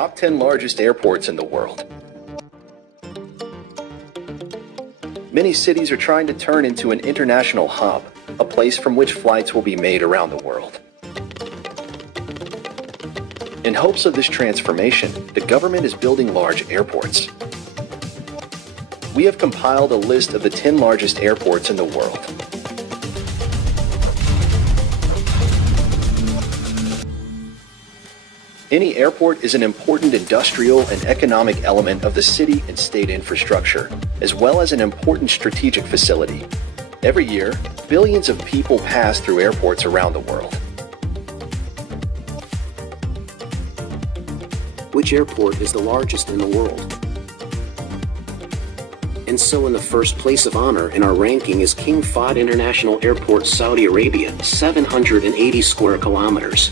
top 10 largest airports in the world. Many cities are trying to turn into an international hub, a place from which flights will be made around the world. In hopes of this transformation, the government is building large airports. We have compiled a list of the 10 largest airports in the world. Any airport is an important industrial and economic element of the city and state infrastructure, as well as an important strategic facility. Every year, billions of people pass through airports around the world. Which airport is the largest in the world? And so in the first place of honor in our ranking is King Fahd International Airport, Saudi Arabia, 780 square kilometers.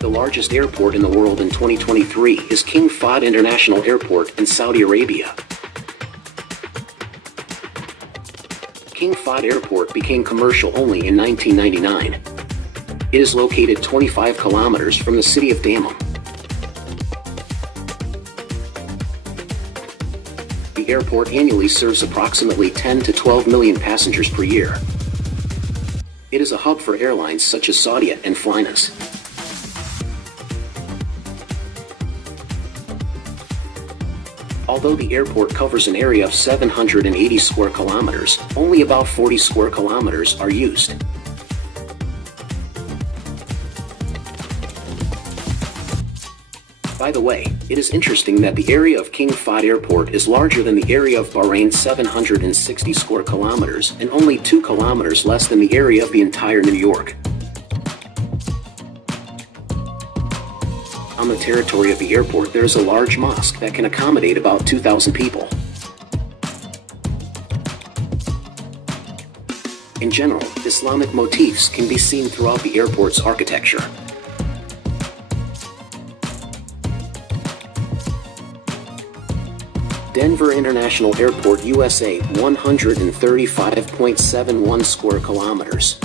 The largest airport in the world in 2023 is King Fahd International Airport in Saudi Arabia. King Fahd Airport became commercial only in 1999. It is located 25 kilometers from the city of Dammam. The airport annually serves approximately 10 to 12 million passengers per year. It is a hub for airlines such as Saudia and Flynas. Although the airport covers an area of 780 square kilometers, only about 40 square kilometers are used. By the way, it is interesting that the area of King Fahd Airport is larger than the area of Bahrain, 760 square kilometers, and only 2 kilometers less than the area of the entire New York. On the territory of the airport, there is a large mosque that can accommodate about 2,000 people. In general, Islamic motifs can be seen throughout the airport's architecture. Denver International Airport, USA, 135.71 square kilometers.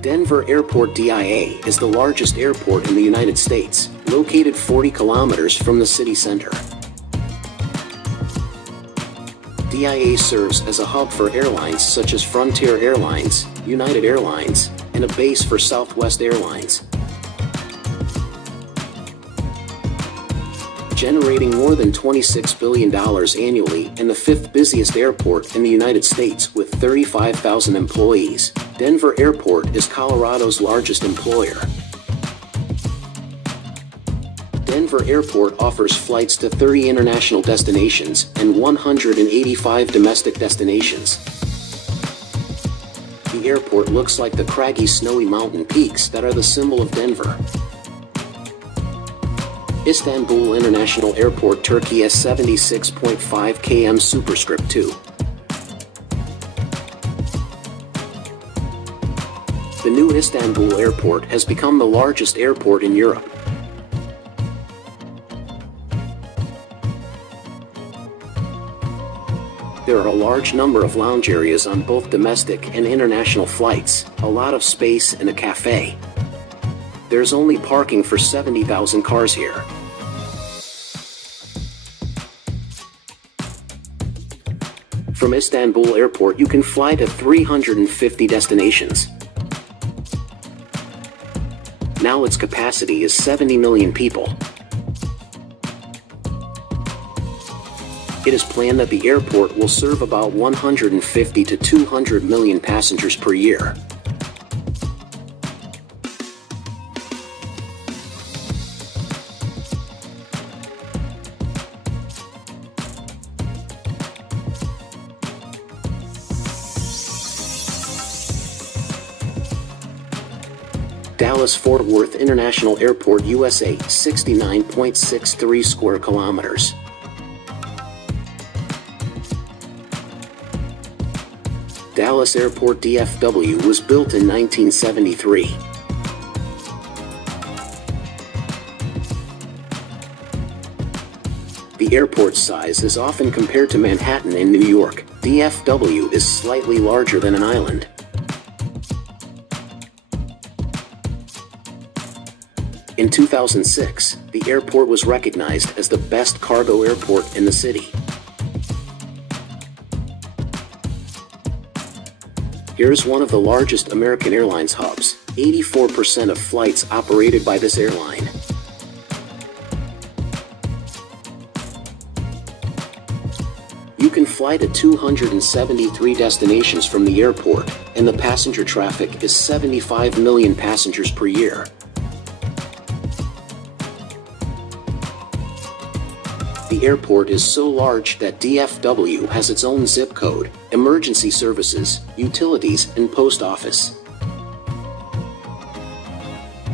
Denver Airport, DIA, is the largest airport in the United States, located 40 kilometers from the city center. DIA serves as a hub for airlines such as Frontier Airlines, United Airlines, and a base for Southwest Airlines, generating more than $26 billion annually and the 5th busiest airport in the United States with 35,000 employees. Denver Airport is Colorado's largest employer. Denver Airport offers flights to 30 international destinations and 185 domestic destinations. The airport looks like the craggy snowy mountain peaks that are the symbol of Denver. Istanbul International Airport, Turkey, has 76.5 km superscript 2. The new Istanbul Airport has become the largest airport in Europe. There are a large number of lounge areas on both domestic and international flights, a lot of space and a cafe. There's only parking for 70,000 cars here. From Istanbul Airport you can fly to 350 destinations. Now its capacity is 70 million people. It is planned that the airport will serve about 150 to 200 million passengers per year. Dallas-Fort Worth International Airport, USA, 69.63 square kilometers. Dallas Airport, DFW, was built in 1973. The airport's size is often compared to Manhattan in New York. DFW is slightly larger than an island. In 2006, the airport was recognized as the best cargo airport in the city. Here's one of the largest American Airlines hubs. 84% of flights operated by this airline. You can fly to 273 destinations from the airport, and the passenger traffic is 75 million passengers per year. The airport is so large that DFW has its own zip code, emergency services, utilities, and post office.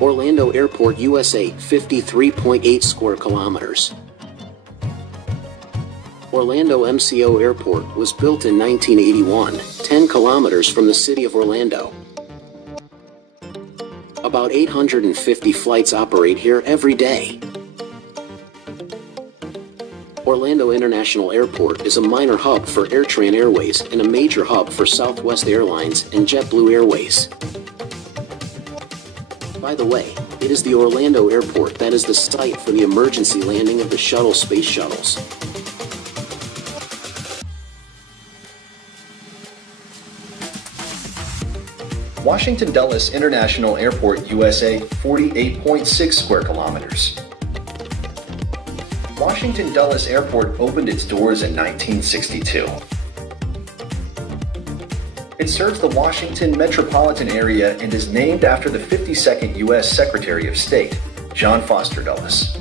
Orlando Airport, USA, 53.8 square kilometers. Orlando MCO Airport was built in 1981, 10 kilometers from the city of Orlando. About 850 flights operate here every day. Orlando International Airport is a minor hub for AirTran Airways and a major hub for Southwest Airlines and JetBlue Airways. By the way, it is the Orlando Airport that is the site for the emergency landing of the shuttle space shuttles. Washington Dulles International Airport, USA, 48.6 square kilometers. Washington Dulles Airport opened its doors in 1962. It serves the Washington metropolitan area and is named after the 52nd U.S. Secretary of State, John Foster Dulles.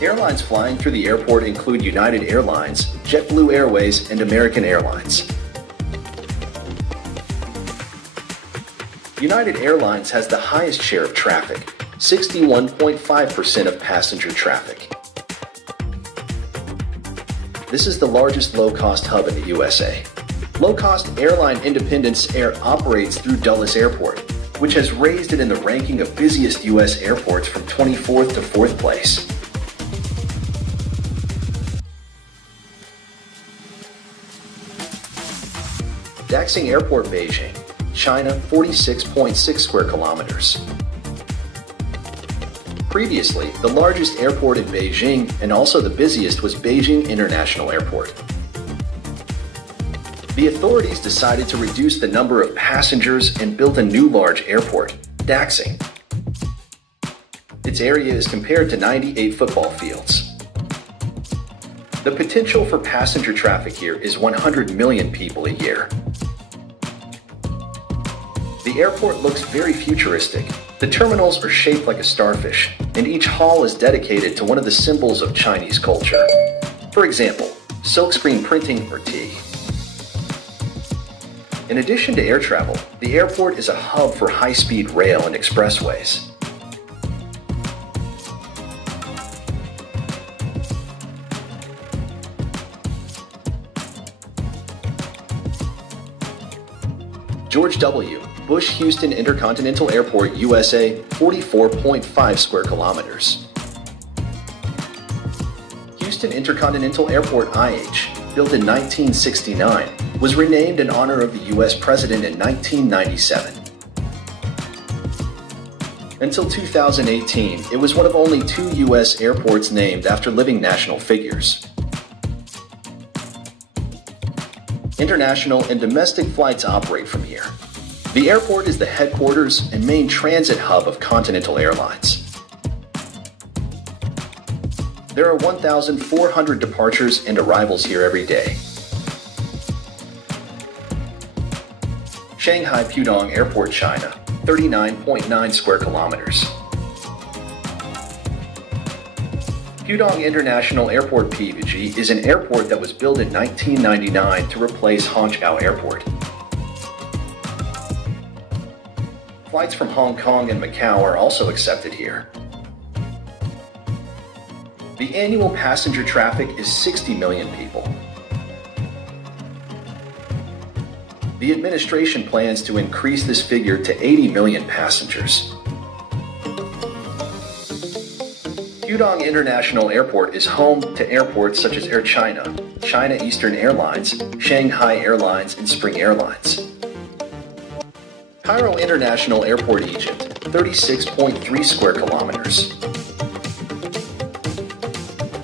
Airlines flying through the airport include United Airlines, JetBlue Airways, and American Airlines. United Airlines has the highest share of traffic, 61.5% of passenger traffic. This is the largest low-cost hub in the USA. Low-cost airline Independence Air operates through Dulles Airport, which has raised it in the ranking of busiest U.S. airports from 24th to 4th place. Daxing Airport, Beijing, China, 46.6 square kilometers. Previously, the largest airport in Beijing and also the busiest was Beijing International Airport. The authorities decided to reduce the number of passengers and built a new large airport, Daxing. Its area is compared to 98 football fields. The potential for passenger traffic here is 100 million people a year. The airport looks very futuristic. The terminals are shaped like a starfish, and each hall is dedicated to one of the symbols of Chinese culture. For example, silkscreen printing or tea. In addition to air travel, the airport is a hub for high-speed rail and expressways. George W. Bush Houston Intercontinental Airport, USA, 44.5 square kilometers. Houston Intercontinental Airport, IH, built in 1969, was renamed in honor of the U.S. President in 1997. Until 2018, it was one of only 2 U.S. airports named after living national figures. International and domestic flights operate from here. The airport is the headquarters and main transit hub of Continental Airlines. There are 1,400 departures and arrivals here every day. Shanghai Pudong Airport, China, 39.9 square kilometers. Pudong International Airport, PVG, is an airport that was built in 1999 to replace Hangzhou Airport. Flights from Hong Kong and Macau are also accepted here. The annual passenger traffic is 60 million people. The administration plans to increase this figure to 80 million passengers. Pudong International Airport is home to airports such as Air China, China Eastern Airlines, Shanghai Airlines, and Spring Airlines. Cairo International Airport, Egypt, 36.3 square kilometers.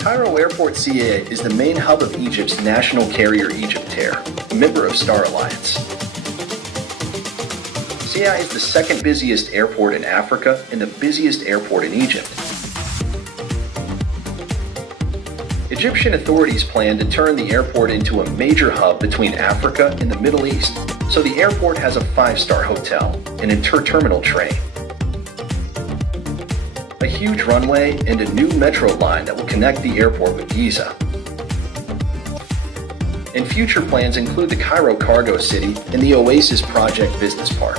Cairo Airport CA is the main hub of Egypt's national carrier Egyptair, a member of Star Alliance. CA is the second busiest airport in Africa and the busiest airport in Egypt. Egyptian authorities plan to turn the airport into a major hub between Africa and the Middle East, so the airport has a 5-star hotel, an inter-terminal train, a huge runway, and a new metro line that will connect the airport with Giza. And future plans include the Cairo Cargo City and the Oasis Project Business Park.